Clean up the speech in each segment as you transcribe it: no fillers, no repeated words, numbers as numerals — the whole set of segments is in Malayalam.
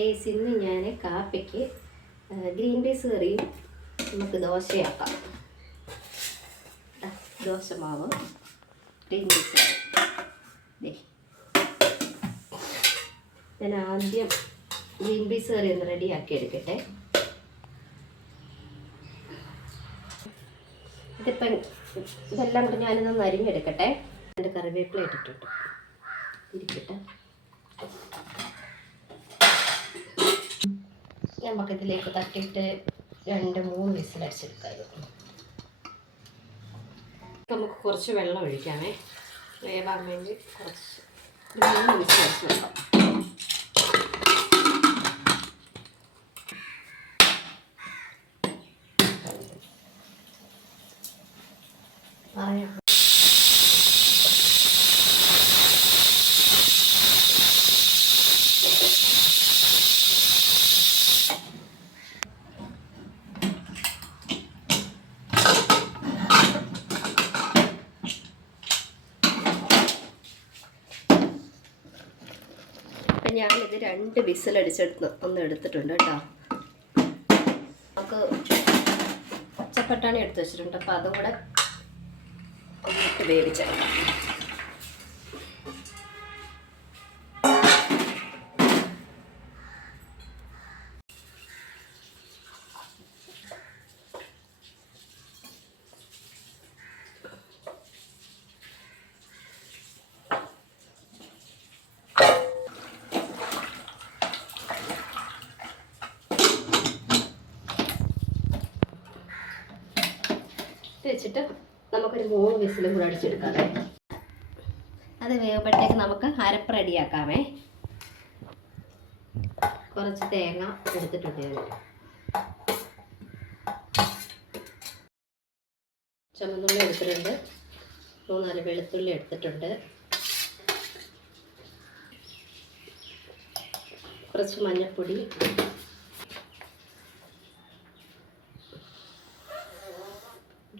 ഇന്ന് ഞാൻ കാപ്പിക്ക് ഗ്രീൻ പീസ് കറിയും നമുക്ക് ദോശയാക്കാം. ദോശമാവ് ഗ്രീൻ പീസ് കറി. ഞാൻ ആദ്യം ഗ്രീൻ പീസ് കറി ഒന്ന് റെഡിയാക്കി എടുക്കട്ടെ. ഇതെല്ലാം കൂടി ഞാനിതൊന്ന് അരിഞ്ഞെടുക്കട്ടെ. എൻ്റെ കറിവേപ്പില ഇട്ടിട്ടുണ്ട് ഇരിക്കട്ടെ. നമുക്കിതിലേക്ക് തട്ടിയിട്ട് 2-3 വിസിലടിച്ചെടുക്കാം. നമുക്ക് കുറച്ച് വെള്ളം ഒഴിക്കാമേ. വേവാൻ വേണ്ടി കുറച്ച് 3 വിസിലടിച്ച് വെക്കാം. ഞാനിത് 2 വിസിലടിച്ചെടുത്ത് ഒന്ന് എടുത്തിട്ടുണ്ട് കേട്ടോ. നമുക്ക് പച്ചപ്പട്ടാണി എടുത്ത് വെച്ചിട്ടുണ്ട്. അപ്പോൾ അതും കൂടെ ഒന്നിട്ട് വേവിച്ചെടുക്കാം. വെച്ചിട്ട് നമുക്കൊരു 3 വിസിലും കൂടെ അടിച്ചെടുക്കാമേ. അത് വേവുമ്പോഴത്തേക്ക് നമുക്ക് അരപ്പ് റെഡിയാക്കാമേ. കുറച്ച് തേങ്ങ എടുത്തിട്ടുണ്ട് ഞാൻ. ചുമന്നുള്ളി എടുത്തിട്ടുണ്ട്. 3-4 വെളുത്തുള്ളി എടുത്തിട്ടുണ്ട്. കുറച്ച് മഞ്ഞൾപ്പൊടി,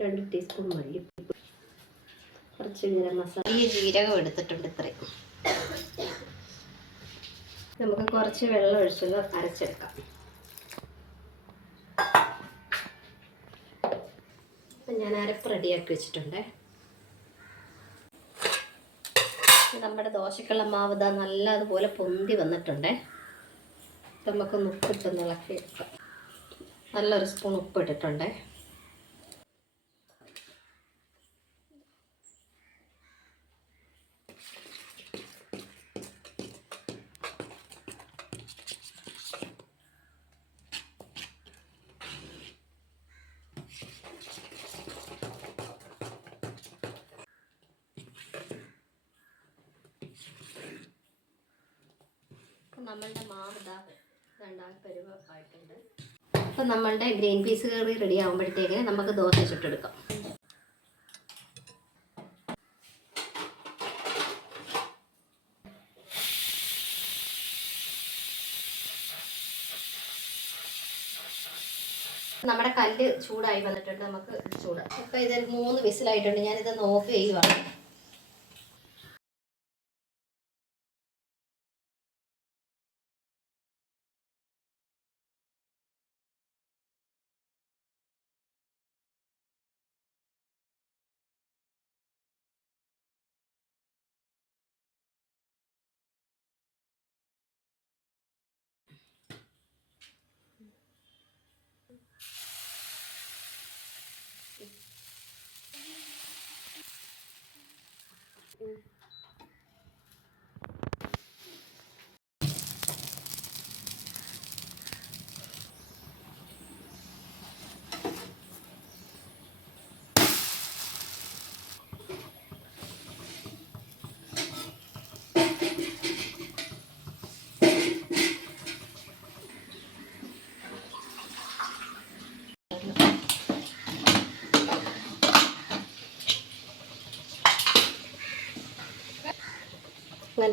രണ്ട് ടീസ്പൂൺ മല്ലിപ്പൊടി, കുറച്ച് ഗരം മസാല, ഈ ജീരകം എടുത്തിട്ടുണ്ട്. ഇത്രയും നമുക്ക് കുറച്ച് വെള്ളം ഒഴിച്ചത് അരച്ചെടുക്കാം. അപ്പം ഞാൻ അരപ്പ് റെഡിയാക്കി വെച്ചിട്ടുണ്ട്. നമ്മുടെ ദോശക്കുള്ള മാവ് ഇതാ നല്ലതുപോലെ പൊന്തി വന്നിട്ടുണ്ട്. നമുക്കൊന്ന് ഉപ്പിട്ടൊന്ന് ഇളക്കി എടുക്കാം. നല്ലൊരു സ്പൂൺ ഉപ്പ് ഇട്ടിട്ടുണ്ട്. നമ്മളുടെ മാവ് ഇതാ 2 പരുവമായിട്ടുണ്ട്. അപ്പം നമ്മളുടെ ഗ്രീൻ പീസ് കറി റെഡി ആകുമ്പോഴത്തേക്ക് നമുക്ക് ദോശ ചുട്ടെടുക്കാം. നമ്മുടെ കല്ല് ചൂടായി വന്നിട്ടുണ്ട്. നമുക്ക് ചൂടാം. ഇപ്പം ഇത് 3 വിസിലായിട്ടുണ്ട്. ഞാനിതൊന്ന് ഓഫ് ചെയ്യുവാണ്.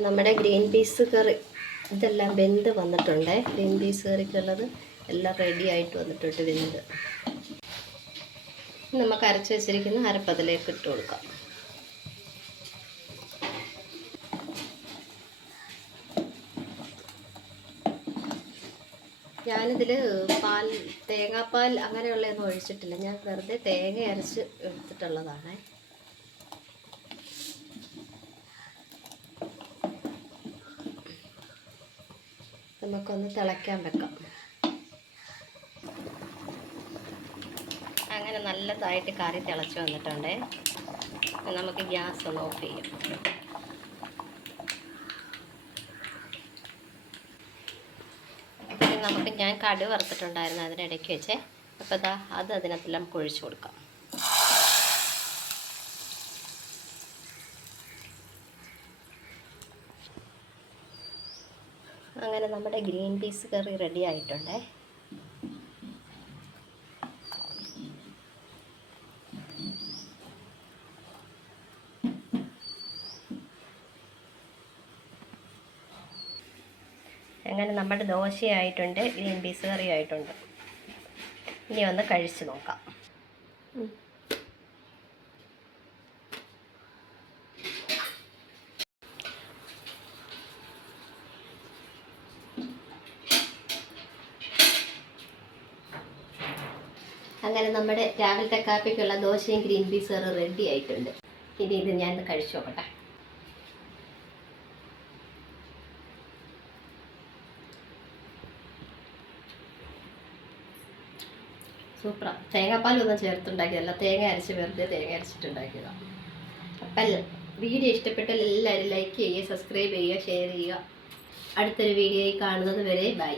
നമ്മുടെ ഗ്രീൻ പീസ് കറി ഇതെല്ലാം വെന്ത് വന്നിട്ടുണ്ട്. ഗ്രീൻ പീസ് കറിക്കുള്ളത് എല്ലാം റെഡി ആയിട്ട് വന്നിട്ടുണ്ട് വെന്ത്. നമുക്ക് അരച്ച് വെച്ചിരിക്കുന്ന അരപ്പതിലേക്ക് ഇട്ട് കൊടുക്കാം. ഞാനിതിൽ തേങ്ങാപ്പാൽ അങ്ങനെയുള്ളതൊന്നും ഒഴിച്ചിട്ടില്ല. ഞാൻ വെറുതെ തേങ്ങ അരച്ച് എടുത്തിട്ടുള്ളതാണ്. നമുക്കൊന്ന് തിളയ്ക്കാൻ വെക്കാം. അങ്ങനെ നല്ലതായിട്ട് കറി തിളച്ച് വന്നിട്ടുണ്ട്. നമുക്ക് ഗ്യാസ് ഒന്ന് ഓഫ് ചെയ്യാം. നമുക്ക് ഞാൻ കടുക് വറുത്തിട്ടുണ്ടായിരുന്നു അതിനിടയ്ക്ക് വെച്ചേ. അപ്പോൾ അത് അതിനകത്തെല്ലാം കുഴിച്ചു കൊടുക്കാം. അങ്ങനെ നമ്മുടെ ഗ്രീൻ പീസ് കറി റെഡി ആയിട്ടുണ്ട്. അങ്ങനെ നമ്മുടെ ദോശയായിട്ടുണ്ട്, ഗ്രീൻ പീസ് കറി ആയിട്ടുണ്ട്. ഇനി ഒന്ന് കഴിച്ച് നോക്കാം. അങ്ങനെ നമ്മുടെ രാവിലത്തെ കാപ്പിക്കുള്ള ദോശയും ഗ്രീൻ പീസ് കറി റെഡി ആയിട്ടുണ്ട്. ഇനി ഇത് ഞാൻ കഴിച്ചു നോക്കട്ടെ. സൂപ്പറാണ്. തേങ്ങാപ്പാലൊന്നും ചേർത്തുണ്ടാക്കിയതല്ല, തേങ്ങ അരച്ച് വെറുതെ തേങ്ങ അരച്ചിട്ടുണ്ടാക്കിയതാണ്. അപ്പം വീഡിയോ ഇഷ്ടപ്പെട്ടാൽ എല്ലാവരും ലൈക്ക് ചെയ്യുക, സബ്സ്ക്രൈബ് ചെയ്യുക, ഷെയർ ചെയ്യുക. അടുത്തൊരു വീഡിയോയിൽ കാണുന്നത് വരെ ബൈ.